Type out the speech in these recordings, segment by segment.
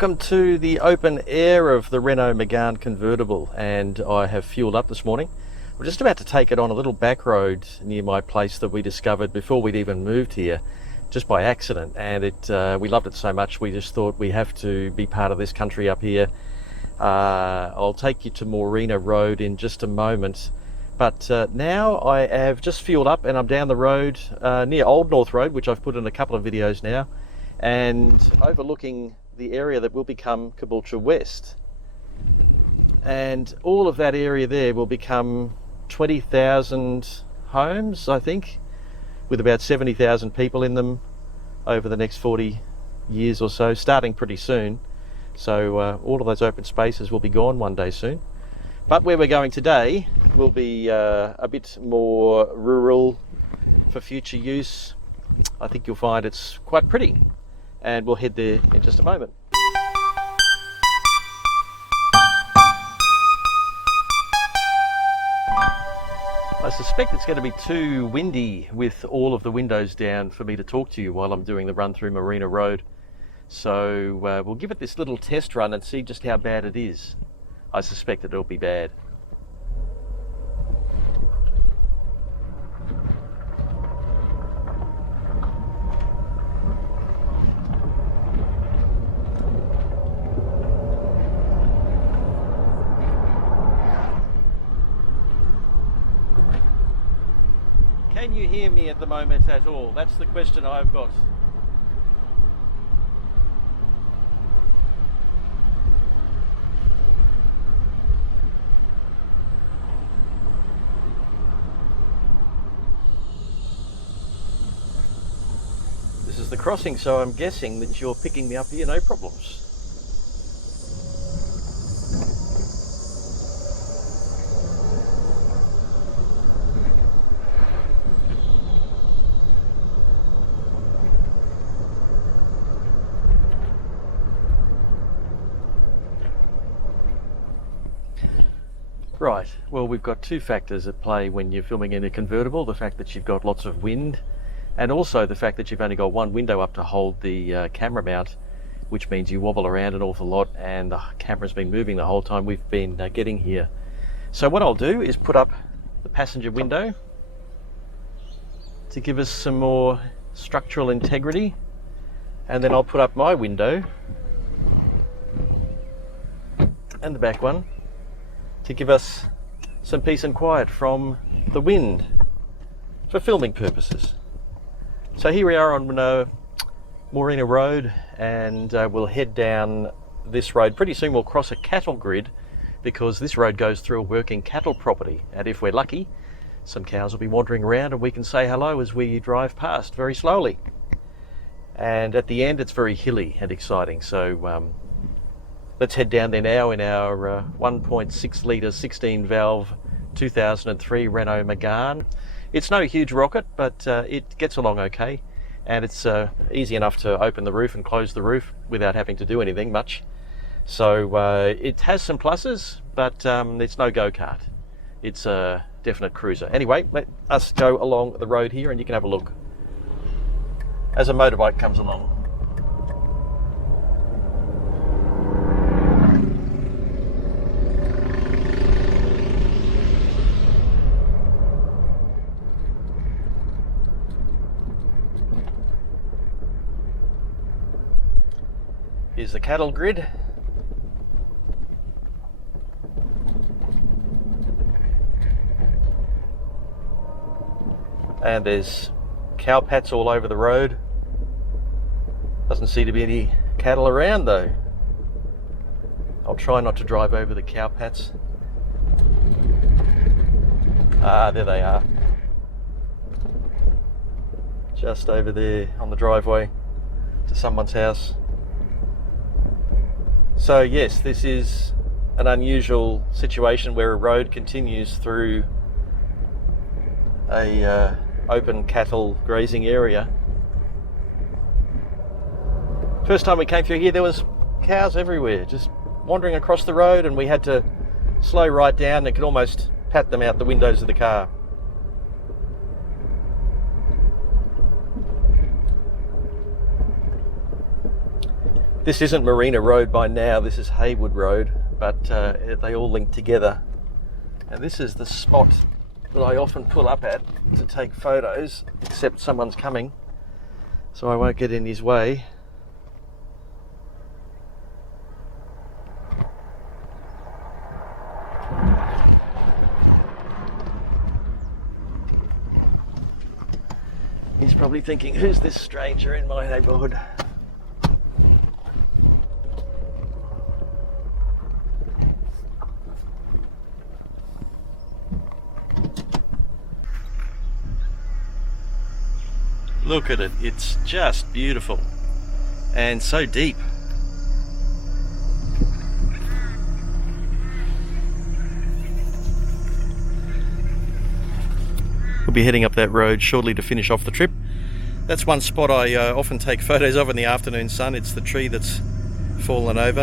Welcome to the open air of the Renault Megane convertible, and I have fueled up this morning. We're just about to take it on a little back road near my place that we discovered before we'd even moved here, just by accident, and we loved it so much we just thought we have to be part of this country up here. I'll take you to Morena Road in just a moment, but now I have just fueled up and I'm down the road near Old North Road, which I've put in a couple of videos now, and overlooking the area that will become Caboolture West. And all of that area there will become 20,000 homes, I think, with about 70,000 people in them over the next 40 years or so, starting pretty soon. So all of those open spaces will be gone one day soon. But where we're going today will be a bit more rural for future use. I think you'll find it's quite pretty, and we'll head there in just a moment. I suspect it's going to be too windy with all of the windows down for me to talk to you while I'm doing the run through Morena Road. So we'll give it this little test run and see just how bad it is. I suspect it'll be bad. Can you hear me at the moment at all? That's the question I've got. This is the crossing, so I'm guessing that you're picking me up here, no problems. Right, well, we've got two factors at play when you're filming in a convertible: the fact that you've got lots of wind, and also the fact that you've only got one window up to hold the camera mount, which means you wobble around an awful lot and the camera's been moving the whole time we've been getting here. So what I'll do is put up the passenger window to give us some more structural integrity, and then I'll put up my window and the back one to give us some peace and quiet from the wind for filming purposes. So here we are on Morena Road, and we'll head down this road. Pretty soon we'll cross a cattle grid, because this road goes through a working cattle property, and if we're lucky, some cows will be wandering around and we can say hello as we drive past very slowly. And at the end it's very hilly and exciting, so let's head down there now in our 1.6 litre 16 valve 2003 Renault Megane. It's no huge rocket, but it gets along okay, and it's easy enough to open the roof and close the roof without having to do anything much. So it has some pluses, but it's no go-kart. It's a definite cruiser. Anyway, let us go along the road here and you can have a look as a motorbike comes along. Here's the cattle grid. And there's cow pats all over the road. Doesn't seem to be any cattle around though. I'll try not to drive over the cow pats. Ah, there they are. Just over there on the driveway to someone's house. So yes, this is an unusual situation where a road continues through a open cattle grazing area. First time we came through here, there was cows everywhere, just wandering across the road, and we had to slow right down and could almost pat them out the windows of the car. This isn't Marina Road by now, this is Haywood Road, but they all link together. And this is the spot that I often pull up at to take photos, except someone's coming, so I won't get in his way. He's probably thinking, who's this stranger in my neighbourhood? Look at it, it's just beautiful and so deep. We'll be heading up that road shortly to finish off the trip. That's one spot I often take photos of in the afternoon sun. It's the tree that's fallen over.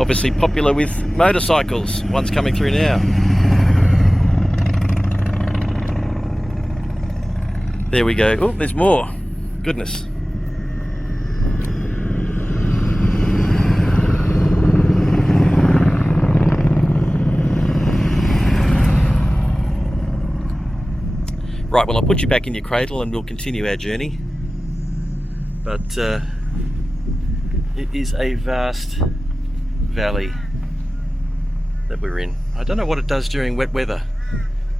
Obviously popular with motorcycles. One's coming through now. There we go. Oh, there's more. Goodness. Right, well, I'll put you back in your cradle and we'll continue our journey. But it is a vast valley that we're in. I don't know what it does during wet weather.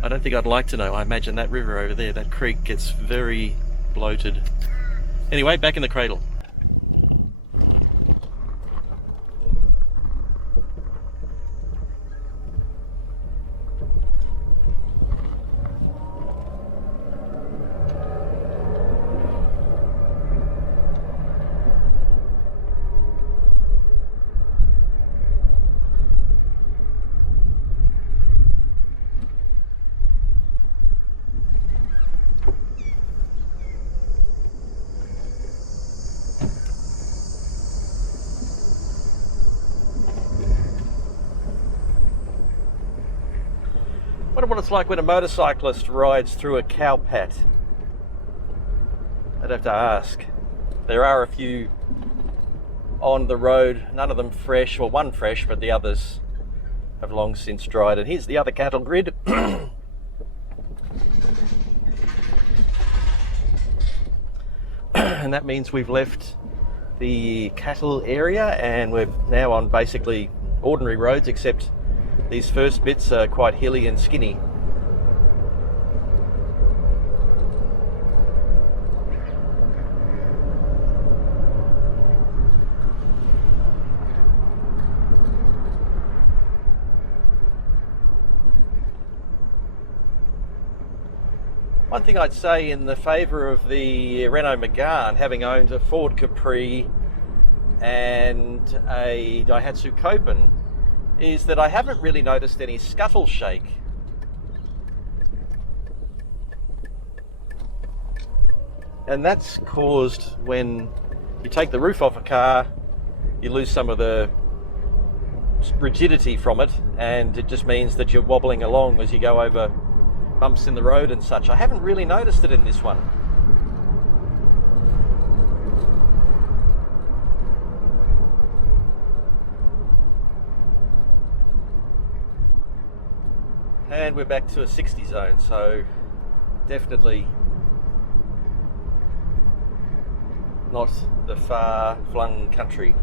I don't think I'd like to know. I imagine that river over there, that creek, gets very bloated. Anyway, back in the cradle. I wonder what it's like when a motorcyclist rides through a cowpat. I'd have to ask. There are a few on the road, none of them fresh, or one fresh, but the others have long since dried. And here's the other cattle grid. And that means we've left the cattle area and we're now on basically ordinary roads, except these first bits are quite hilly and skinny. One thing I'd say in the favour of the Renault Megane, having owned a Ford Capri and a Daihatsu Copen, is that I haven't really noticed any scuttle shake. And that's caused when you take the roof off a car, you lose some of the rigidity from it, and it just means that you're wobbling along as you go over bumps in the road and such. I haven't really noticed it in this one. And we're back to a 60 zone, so definitely not the far-flung country.